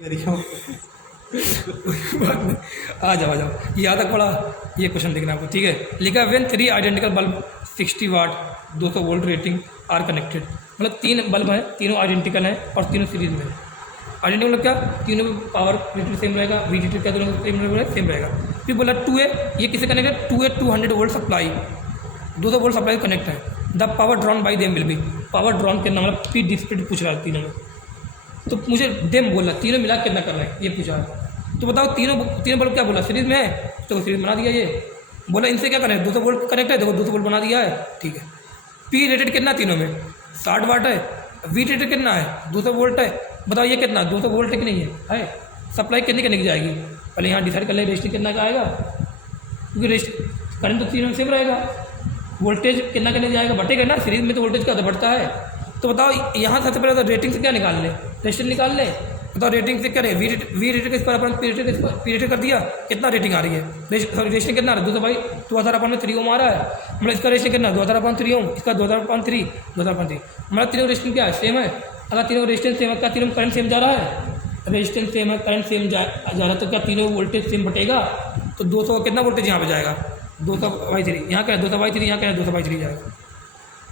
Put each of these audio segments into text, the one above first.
आ जाओ यहाँ तक पढ़ा। ये क्वेश्चन देखना आपको, ठीक है। लिखा when 3 identical bulb 60 watt 200 volt rating are connected, मतलब 3 बल्ब हैं, तीनों आइडेंटिकल हैं और तीनों सीरीज में। आइडेंटिकल मतलब क्या, तीनों में पावर रेटेड सेम रहेगा, वी रेटेड क्या दोनों सेम रहेगा। फिर बोला 2A, ये किसे connected, 2A 200 volt supply, 200 volt supply connect है। The power drawn by them will be, power drawn के नाम मतलब पी डिस्प्लेड पूछ रहा है तीनों में। तो मुझे डेम बोला, तीनों मिला के कितना कर रहे हैं ये पूछा है। तो बताओ तीनों बल्ब क्या बोला, सीरीज में है, तो सीरीज बना दिया। ये बोला इनसे क्या करें, 200 वोल्ट कनेक्ट है, देखो 200 वोल्ट बना दिया है, ठीक है। पी रेटेड कितना तीनों में 60 वाट है, वी रेटेड कितना है 200 वोल्ट है। बताओ ये कितना 200 वोल्ट की नहीं है, सप्लाई कितने करने की जाएगी, पहले यहाँ डिसाइड कर ले रेजिस्टेंस कितना का आएगा, क्योंकि करंट तो तीनों में सेम रहेगा। वोल्टेज कितना करने जाएगा, बढ़ेगा ना, सीरीज में तो वोल्टेज क्या बढ़ता है। तो बताओ यहाँ सबसे पहले तो रेटिंग से क्या निकाल ले, रेजिस्टेंस निकाल ले। बताओ रेटिंग से क्या है, वी रेटेड के स्क्वायर अपन पी रेटेड कर दिया, कितना रेटिंग आ रही है, रेजिस्टेंस कितना आ रहा है 2000 अपन में 3 ओम आ रहा है, मतलब इसका रेजिस्टेंस कितना 2000/3 ओम, इसका 2000/3 मतलब तीनों रेजिस्टेंस क्या है सेम है। अगर तीनों रेजिस्टेंस सेम है, क्या तीनों करंट सेम जा रहा है, रेजिस्टेंस सेम है, करंट सेम जा रहा है, तो क्या तीनों वोल्टेज सेम बटेगा। तो 200 का कितना वोल्टेज यहाँ पे जाएगा 200/3, यहाँ क्या है 200/3, यहाँ क्या है 200/3 जाएगा।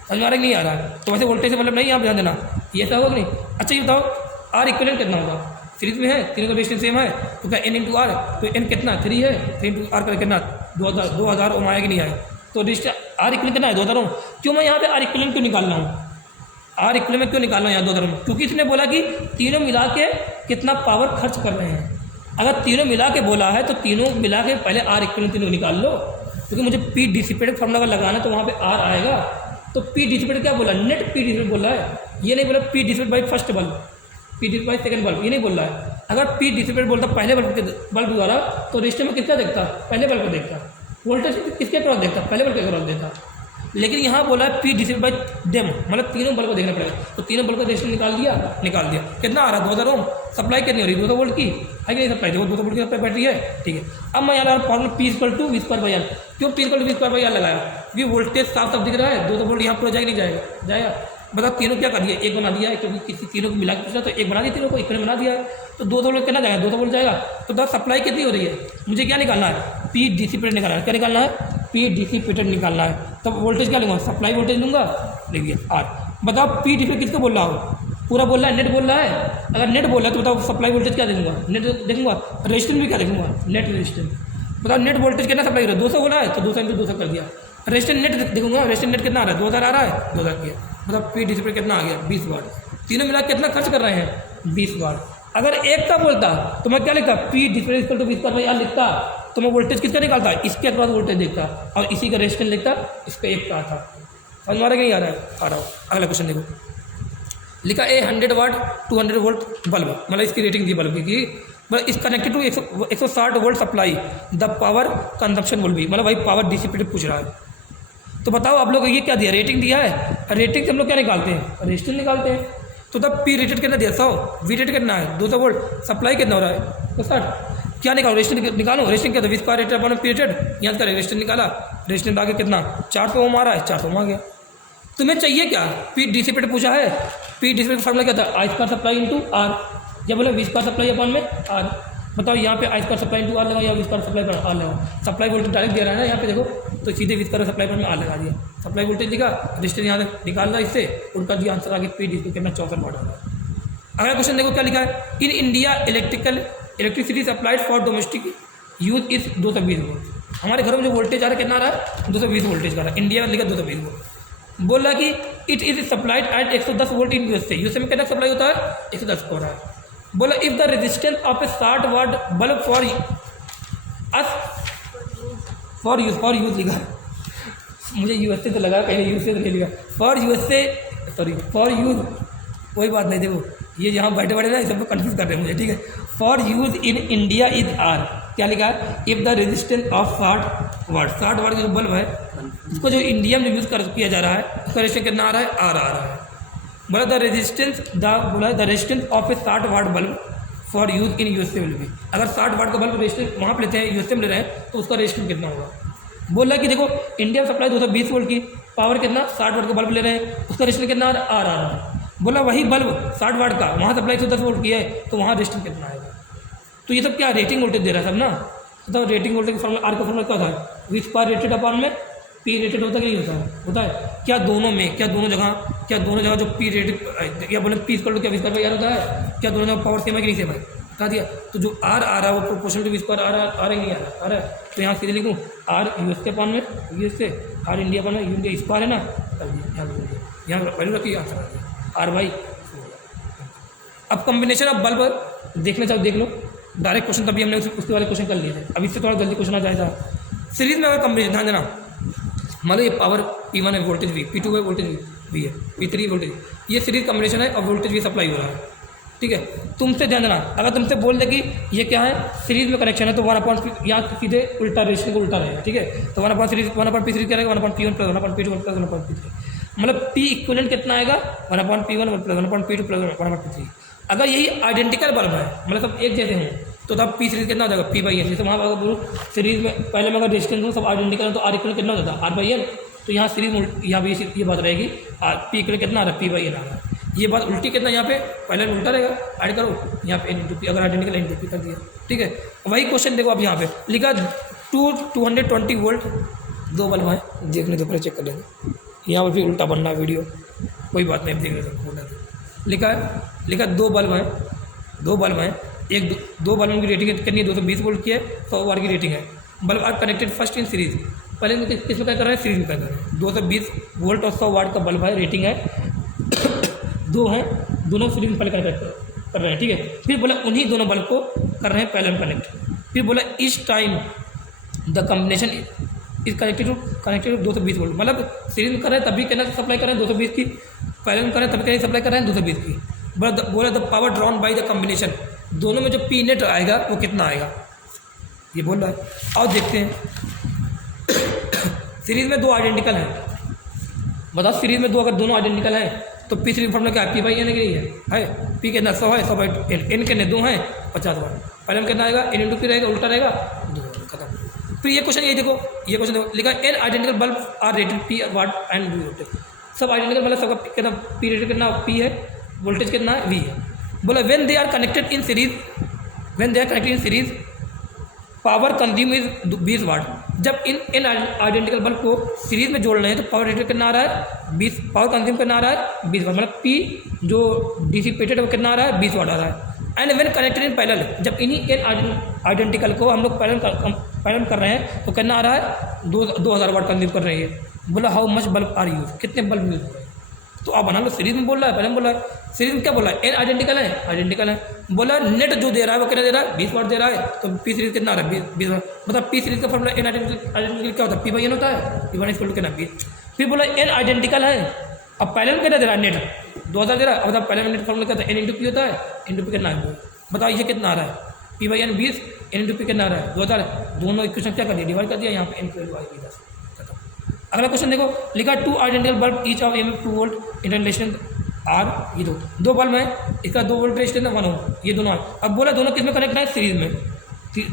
समझ में नहीं आ रहा है, तो वैसे वोल्टेज से मतलब नहीं यहाँ ध्यान देना, ये ऐसा होगा नहीं। अच्छा ये बताओ आर इक्विवेलेंट कितना होगा, सीरीज में है, तीनों का रेजिस्टेंस सेम है, तो क्या n × R, तो n कितना 3 है, 3 × R का कितना 2000 ओम आएगा कि नहीं आएगा। तो रेजिस्टेंस आर इक्विवेलेंट कितना है 2000 ओम। क्यों मैं यहाँ पे आर इक्विवेलेंट क्यों निकाल रहा हूँ, आर इक्विवेलेंट में क्यों निकाल रहा हूँ यहाँ 2000 ओम, क्योंकि इसने बोला कि तीनों मिला के कितना पावर खर्च कर रहे हैं। अगर तीनों मिला के बोला है तो तीनों मिला के पहले आर इक्विवेलेंट तीनों निकाल लो, क्योंकि मुझे पी डिसिपेटेड फॉर्मूला अगर लगाना है तो वहाँ पे आर आएगा। तो पी डिसिपेटेड क्या बोला, नेट पी डिसिपेटेड बोला है, ये नहीं बोला P dissipated by first bulb, P dissipated by second bulb, ये नहीं बोल रहा है। अगर पी डिसिपेटेड बोलता पहले बल्ब द्वारा, तो रजिस्टर में कितना देखता, पहले बल्ब को देखता, वोल्टेज किसके क्रॉस देखता, पहले बल्ब के क्रॉस देखता। लेकिन यहाँ बोला है पी डिसिपेटेड बाई डेम, मतलब तीनों बल्ब को देखना पड़ेगा। तो तीनों बल्ब का रजिस्टर निकाल दिया, कितना आ रहा 2000 ओम, सप्लाई कितनी हो रही 200 वोल्ट की है कि नहीं, सप्लाई देखो 200 वोल्ट की सप्लाई बैटरी है, ठीक है। अब मैं यहाँ फॉर्मूला P = V²/R, क्यों P = V²/R लगाया, क्योंकि वोल्टेज साफ दिख रहा है, 200 वोल्ट यहाँ पूरा जाएगा नहीं जाएगा। बताओ तीनों क्या कर दिया, एक बना दिया है, क्योंकि किसी तीनों को मिला के पूछा तो एक बना दिया, तीनों को एक बना दिया है, तो 200 वोल्ट कितना जाएगा 200 वोल्ट जाएगा। तो बताओ सप्लाई कितनी हो रही है, मुझे क्या निकालना है, पी डिसिपेटेड निकालना है, क्या निकालना है, पी डिसिपेटेड निकालना है। तो वोल्टेज क्या लूँगा, सप्लाई वोल्टेज लूँगा, देखिए आर। बताओ पी डिसिपेटेड किसको बोल रहा हूँ, पूरा बोल रहा है, नेट बोल रहा है। अगर नेट बोल रहा है तो बताओ सप्लाई वोल्टेज क्या देखूंगा, नेट देखूंगा, रेजिस्टेंस भी क्या देखूंगा, नेट रेजिस्टेंस। बताओ नेट वोल्टेज कितना सप्लाई हो रहा है 200 बोला है, तो 200 × 200 कर दिया। रेजिस्टेंस नेट देखूंगा, रेजिस्टेंस नेट कितना आ रहा है 2000 आ रहा है, 2000 किया, मतलब पी डिसिपेटेड कितना आ गया 20 वाट। तीनों मिला कितना खर्च कर रहे हैं 20 वाट। अगर एक का बोलता तो मैं क्या लिखता, पी डिसिपेटेड = V²/R लिखता, तो मैं वोल्टेज किसका निकालता, इसके अक्रॉस वोल्टेज देखता, और इसी का रेजिस्टेंस लिखता, इसका एक का था। समझ में आ रहा है कि नहीं आ रहा है, आ रहा हो। अगला क्वेश्चन देखो, लिखा 100 वाट 200 वोल्ट बल्ब, मतलब इसकी रेटिंग दी बल्ब की, मतलब इस connected to 160 volt supply, the power consumption will be, मतलब भाई पावर डिसिपेटेड पूछ रहा है। तो बताओ आप लोग ये क्या दिया, रेटिंग दिया है, रेटिंग से हम लोग क्या निकालते हैं, रेजिस्टेंस निकालते हैं। तो तब पी रेटेड कितना दिया 100, वी रेटेड कितना है 200 वोल्ट, सप्लाई कितना हो रहा है 60, क्या निकालो रेजिस्टेंस निकालो, रेजिस्टेंस क्या था V² पी रेटेड, यहाँ का रेजिस्टेंस निकाला, रेजिस्टेंस आगे कितना 400 ओम आ रहा है, 400 ओम आ गया। तुम्हें चाहिए क्या, पी डिसिपेटेड पूछा है, पी डिसिपेटेड फॉर्मूला क्या था, I² सप्लाई × R, या बोले V² सप्लाई अपन में R। बताओ यहाँ पे I² सप्लाई × R लगा या V² सप्लाई पर R लगा, सप्लाई वोल्टेज डायरेक्ट दे रहा है ना यहाँ पे देखो, तो सीधे V² सप्लाई पर में R लगा दिया, सप्लाई वोल्टेज दिखा, रजिस्टर यहाँ से निकाल रहा है इससे, उनका दिया आंसर आगे पी डिसिपेटेड कितना 64 वाट होगा। अगला क्वेश्चन देखो क्या लिखा है, in India electricity supplied for domestic use is 220 volt. हमारे घरों में जो वोल्टेज आ रहा है कितना आ रहा है 220 वोल्टेज का रहा है, इंडिया में लिखा 220 वोल्ट। बोल रहा कि it is supplied eight 110 volt in USA में कितना सप्लाई होता है 110 हो रहा है। बोला if the resistance of a 60 watt bulb for use लिखा है, मुझे यूएसए तो लगा, कहीं यूएसए तो नहीं लिखा, फॉर यूज, कोई बात नहीं, देखो ये यहाँ बैठे ना सबको कंफ्यूज कर रहे हैं मुझे, ठीक है। For use in India is R, क्या लिखा है, if the resistance of 60 watt का जो बल्ब है उसको जो इंडिया में यूज़ किया जा रहा है उसका रेजिस्टेंस कितना आ रहा है आर आ रहा है। बोला the resistance of a 60 watt bulb for use in USA will be, अगर 60 वाट का बल्ब रेजिस्टेंस वहाँ पर लेते हैं यूएसए में ले रहे हैं तो उसका रेजिस्टेंस कितना होगा। बोल रहा है कि देखो इंडिया में सप्लाई 220 वोल्ट की पावर कितना 60 वाट का बल्ब ले रहे हैं, उसका रेजिस्टेंस कितना आ रहा है। बोला वही बल्ब 60 वाट का वहाँ सप्लाई 110 वोल्ट की है तो वहाँ रेजिस्टेंस कितना आएगा। तो ये सब क्या रेटिंग वोल्टेज दे रहा है सब ना। तो रेटिंग वोल्टेज का फॉर्मूला आर का फॉर्मूला क्या होता है, वी स्क्वायर रेटेड अपॉन में पी रेटेड होता है कि नहीं होता है। क्या दोनों में, क्या दोनों जगह जो पी रेटेड या बोले पी इक्वल टू क्या वी स्क्वायर बाई आर होता है, क्या दोनों जगह पावर सेम है कि नहीं सेम है, बता दिया। तो जो आर आ रहा है वो प्रोपोर्शनल टू वी स्क्वायर आ रहा है नहीं आ रहा है। तो यहाँ सीधे लिखूँ आर यूएस के अपॉन में यूएस से, आर इंडिया अपॉन में इंडिया स्क्वायर है ना, यहाँ वैल्यू रखिए आंसर आर बाई। अब कॉम्बिनेशन ऑफ बल्ब देखना चाहो देख लो, डायरेक्ट क्वेश्चन तभी हमने उसके वाले क्वेश्चन कर लिए थे। अब इससे थोड़ा जल्दी क्वेश्चन आ जाएगा। सीरीज में अगर कॉम्बिनेशन ध्यान देना, मान लो ये पावर P1 है, वोल्टेज V, P2 है, वोल्टेज V है, P3 वोल्टेज, ये सीरीज कॉम्बिनेशन है और वोल्टेज V सप्लाई हो रहा है, ठीक है। तुमसे ध्यान देना, अगर तुमसे बोल दे कि ये क्या है सीरीज में कनेक्शन है तो 1/, यहाँ सीधे उल्टा रेशियो को उल्टा रहेगा, ठीक है। तो 1/P सीरीज क्या रहेगा 1/P1 plus 1/P2 plus 1/P3, मतलब P इक्विवेलेंट कितना आएगा 1/P1 plus 1/P2 plus 1/P3। अगर यही आइडेंटिकल बल्ब है, मतलब सब एक जैसे हों, तो तब P सीरीज कितना हो जाएगा P/N। जैसे वहाँ अगर सीरीज में पहले में अगर रेजिस्टेंस हो सब आइडेंटिकल है तो R इक्वल कितना हो जाता है R/N। तो यहाँ सीरीज यहाँ भी ये बात रहेगी P इक्वल कितना आ रहा है P/N आ रहा है। ये बात उल्टी कितना यहाँ पे पहले में उल्टा रहेगा, ऐड करो यहाँ पे N/P, अगर आइडेंटिकल N/P कर दिया, ठीक है। वही क्वेश्चन देखो अब यहाँ पे लिखा 220 वोल्ट, दो बल्ब हैं, देखने दो पहले चेक कर लेंगे। यहाँ पर भी उल्टा बनना है वीडियो, कोई बात नहीं, देख लेते। लिखा दो बल्ब हैं, एक दो बल्ब की रेटिंग कितनी है 220 वोल्ट की है, 100 वाट की रेटिंग है। Bulb are connected first in series, पहले किस में क्या कर रहे हैं सीरीज में क्या कर रहे हैं, 220 वोल्ट और 100 वाट का बल्ब है, रेटिंग है, दो हैं, दोनों सीरीज में पहले कनेक्ट कर रहे हैं, ठीक है। फिर बोला उन्हीं दोनों बल्ब को कर रहे हैं पहले में कनेक्ट। फिर बोला इस time the combination is connected to 220 volt, मतलब सीरीज में कर रहे हैं तभी कहना सप्लाई कर रहे हैं 220 की, पहले में कर रहे हैं तभी कहना सप्लाई कर रहे हैं 220 की। बोला the power drawn by the combination, दोनों में जो पी नेट आएगा वो कितना आएगा, ये बोल रहा है। और देखते हैं सीरीज में दो आइडेंटिकल हैं, बताओ सीरीज में दो अगर दोनों आइडेंटिकल हैं तो पी सीरीज फॉर्मूला क्या है P/N की है पी कितना 100 है, 100/N, N कितने दो हैं 50 वाट, पहले में कितना आएगा N/P रहेगा, उल्टा रहेगा 2 खत्म। फिर ये क्वेश्चन ये क्वेश्चन देखो लिखा N identical bulb are rated P watt and V voltage, सब आइडेंटिकल मतलब सबका कितना P रेटेड कितना P है, वोल्टेज कितना है V है। बोला when they are connected in series power consume is 20 watt. जब इन आइडेंटिकल बल्ब को सीरीज में जोड़ रहे हैं तो पावर रेटेड कितना आ रहा है 20, पावर कंज्यूम कितना आ रहा है 20 वाट, मतलब P जो डिसिपेटेड है वो कितना आ रहा है 20 वाट आ रहा है। And when connected in parallel, जब इन्हीं इन आइडेंटिकल को हम लोग पैरेलल कर रहे हैं तो कितना आ रहा है 2000 वाट कंज्यूम कर रही है। बोला how much bulb are use, कितने बल्ब यूज हो रहे हैं, तो आप बना लो सीरीज में बोल रहा है, पहले में बोल रहा है सीरीज में क्या बोला है N आइडेंटिकल है। बोला नेट जो दे रहा है वो कितना दे रहा है 20 वाट दे रहा है, तो P सीरीज कितना आ रहा है 20 वाट, मतलब P सीरीज का फॉर्मूला N आइडेंटिकल क्या होता है P/N होता है, P1 इक्वल टू कितना 20। फिर बोला N आइडेंटिकल है, अब पहले में कितना दे रहा है नेट 2000 दे रहा है, अब पहले में नेट फॉर्मूला क्या होता है N/P होता है, N/P कितना है बताओ, ये कितना आ रहा है P/N 20, N/P कितना आ रहा है 2000, दोनों इक्वेशन क्या कर दिया डिवाइड कर दिया, यहाँ पे N = 10। अगला क्वेश्चन देखो लिखा 2 identical bulb each of EMF 2 volt international are, ये दो बल्ब है, इसका 2 वोल्ट रेजिस्टेंस है 1 ओम, ये दोनों। अब बोला दोनों किस में कनेक्ट है सीरीज में,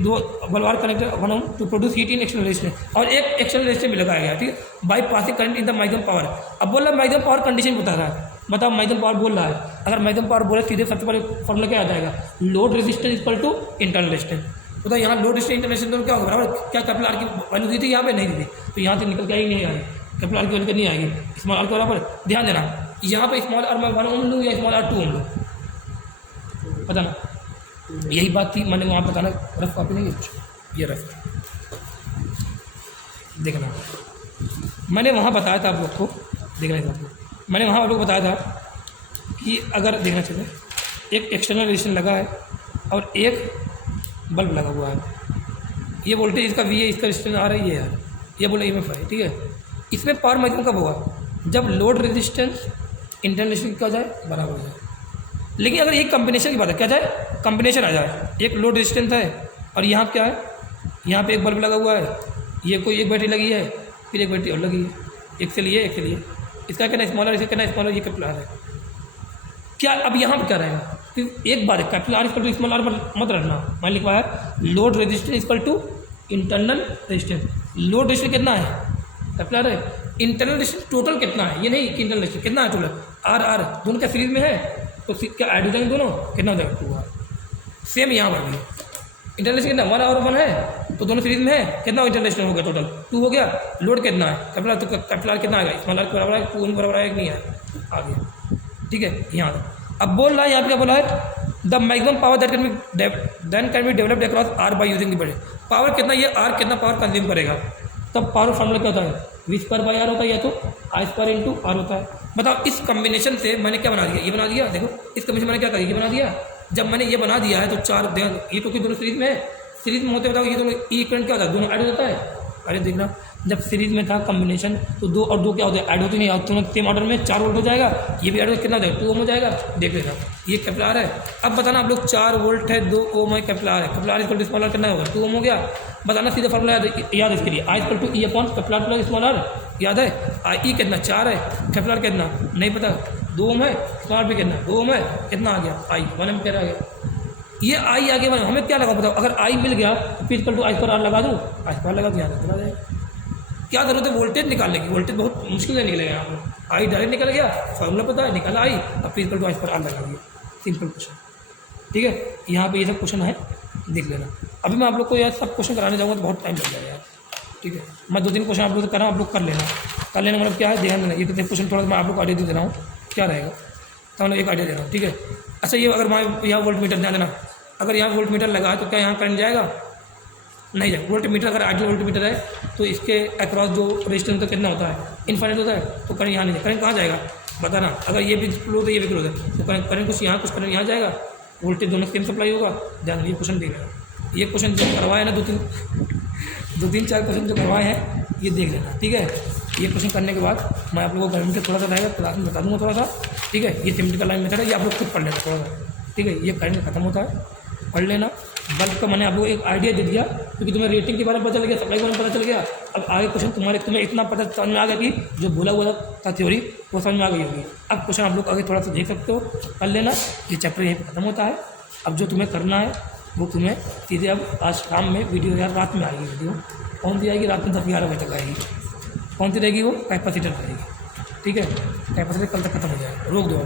दो bulb are connected 1 ohm to produce heat in external resistance, और एक एक्सटर्नल रेजिस्टेंस भी लगाया गया, ठीक है, by passing current in the maximum power. अब बोला मैक्सिमम पावर कंडीशन बता रहा है, बताओ मैक्सिमम पावर बोल रहा है, अगर मैक्सिमम पावर बोले सीधे सबसे पहले फॉर्मूला क्या आ जाएगा load resistance equal to internal resistance. तो यहाँ लोड रेजिस्टेंस इंटरनल रेजिस्टेंस क्या होगा बराबर, क्या कैपिटल आर की वैल्यू दी थी यहाँ पे नहीं दी थी, तो यहाँ से निकल के ही नहीं आई, कैपिटल आर की वैल्यू नहीं आएगी, स्मॉल आर के बराबर। ध्यान देना यहाँ पे स्मॉल आर मैं 1 ओम लूँ या स्मॉल आर 2 ओम लूँ, पता ना, यही बात थी मैंने वहाँ बताना, रफ कॉपी नहीं ये रफ देखना, मैंने वहाँ बताया था आप लोग को, देखना है आपको, मैंने वहाँ आप लोग को बताया था कि अगर देखना चाहिए एक एक्सटर्नल रेजिस्टेंस लगा है और एक बल्ब लगा हुआ है, ये वोल्टेज इसका V है, इसका रेजिस्टेंस आ रही है यार, ये बोला EMF है, ठीक है। इसमें पावर मैक्सिमम कब होगा जब लोड रेजिस्टेंस इंटरनल रेजिस्टेंस क्या हो जाए बराबर हो जाए। लेकिन अगर एक कॉम्बिनेशन की बात है क्या जाए कॉम्बिनेशन आ जाए, एक लोड रेजिस्टेंस है और यहाँ क्या है, यहाँ पे एक बल्ब लगा हुआ है, ये कोई एक बैटरी लगी है, फिर एक बैटरी और लगी है, एक से लिए एक से लिए, इसका कहना स्मॉलर, इसका कहना स्मॉलर, ये कैपिटल आर है। क्या अब यहाँ पर क्या रहेगा, फिर एक बार capital R equal to small are मत रखना, मैंने लिखवा है load resistance equal to internal resistance, load resistance कितना है कैपिटल आर है, इंटरनल रेजिस्टेंस टोटल कितना है, ये नहीं कि इंटरनल रेजिस्टेंस कितना है टोटल, आर दोनों क्या सीरीज में है, तो क्या ऐड हो जाएंगे दोनों, कितना हो जाएगा 2R। सेम यहाँ पर भी इंटरनल रेजिस्टेंस कितना 1 और 1 है, तो दोनों सीरीज में है, कितना इंटरनल रेजिस्टेंस हो गया टोटल 2 हो गया। लोड कितना है कैपिटल आर, तो कैपिटल आर कितना आएगा, स्मॉल आर के बराबर है, 2 ओम बराबर है कि नहीं है, आ गया। ठीक है, यहाँ अब बोल रहा है, यहाँ पे क्या बोला है, the maximum power that can be developed across R by using the बड़े पावर, कितना ये आर कितना पावर कंज्यूम करेगा, तब पावर फार्मूला क्या होता है, V²/R होता है, या तो I² R होता है। बताओ इस कॉम्बिनेशन से मैंने क्या बना दिया, ये बना दिया, देखो इस कॉम्बिनेशन मैंने क्या करा, ये बना दिया। जब मैंने ये बना दिया है तो 4 ये तो कि दोनों सीरीज में है, सीरीज में होते बताओ ये दोनों इक्विवेलेंट क्या होता है, दोनों ऐड होता है। अरे देखना, जब सीरीज में था कॉम्बिनेशन तो 2 और 2 क्या होता है, ऐड होती नहीं, दोनों सेम ऑर्डर में 4 वोल्ट हो जाएगा, ये भी ऐड हो कितना हो जाएगा 2 ओम हो जाएगा। देख लेना ये कैपिटल आर है। अब बताना आप लोग 4 वोल्ट है, 2 ओम है, कैपिटल आर है, capital R equal to small R कितना होगा 2 ओम हो गया। बताना सीधा फॉर्मूला याद इसके लिए, I equal to E upon capital R plus small R, याद है। I कितना 4 है, कैपिटल आर कितना नहीं पता, 2 ओम है, स्मॉल आर भी कितना 2 ओम है, कितना आ गया I 1 एम्पीयर आ गया। ये I आगे बना, हमें क्या लगा बताओ, अगर I मिल गया तो फिर इक्वल टू I² लगा दूँ, I² लगा तो यहाँ चला जाएगा। क्या जरूरत है वोल्टेज निकालने की, वोल्टेज बहुत मुश्किल से निकलेगा यहाँ पर, I डायरेक्ट निकल गया, फॉर्मूला पता है, निकाला I, अब फिर इक्वल टू I² लगा दिया, सिंपल क्वेश्चन। ठीक है, यहाँ पे ये सब क्वेश्चन है, देख लेना। अभी मैं आप लोग को यार सब क्वेश्चन कराने जाऊँगा तो बहुत टाइम लग जाएगा यार। ठीक है, मैं 2-3 क्वेश्चन आप लोग से करा, आप लोग कर लेना मतलब क्या है, ध्यान देना। ये क्वेश्चन थोड़ा मैं आप लोग को आइडिया दे रहा हूँ क्या रहेगा, तो मैं एक आइडिया दे रहा हूँ। ठीक है, अच्छा ये अगर मैं यहाँ वोल्ट मीटर ध्यान देना, अगर यहाँ वोल्ट मीटर लगा है तो क्या यहाँ करंट जाएगा, नहीं जाएगा। वोल्ट मीटर अगर आइडियल वोल्ट मीटर है तो इसके अक्रॉस जो रेजिस्टेंस का कितना होता है, इनफाइनाइट होता है, तो करंट यहाँ नहीं जाएगा। करंट कहाँ जाएगा बताना, अगर ये भी क्लोज है ये भी क्लोज है तो करंट कुछ यहाँ कुछ करंट यहाँ जाएगा, वोल्टेज दोनों सेम सप्लाई होगा। ध्यान ये क्वेश्चन देख लेना, ये क्वेश्चन जो करवाए ना 2-3-4 क्वेश्चन जो करवाए हैं ये देख लेना। ठीक है, ये क्वेश्चन करने के बाद मैं आप लोगों को गवर्नमेंट से थोड़ा सा रहेगा क्लास में बता दूँगा थोड़ा सा। ठीक है, ये सिमेट्रिकल लाइन मेथड है, ये आप लोग खुद पढ़ लेना थोड़ा सा। ठीक है, ये करंट खत्म होता है, पढ़ लेना। बल्ब का मैंने आपको एक आइडिया दे दिया क्योंकि तुम्हें रेटिंग के बारे में पता चल गया, सप्लाई के बारे में पता चल गया। अब आगे क्वेश्चन तुम्हें इतना पता समझ में आ गया कि जो बोला हुआ था थ्योरी वो समझ में आ गई होगी। अब क्वेश्चन आप लोग आगे थोड़ा सा देख सकते हो, कर लेना। ये चैप्टर यहीं पर खत्म होता है। अब जो तुम्हें करना है वो तुम्हें सीधे अब आज शाम में वीडियो, यार रात में आएगी वीडियो, कौन सी आएगी, रात में 10-11 बजे तक आएगी। कौन सी रहेगी वो, कैपेसिटर रहेगी। ठीक है, कैपेसिटर कल तक खत्म हो जाएगा, रोक दो।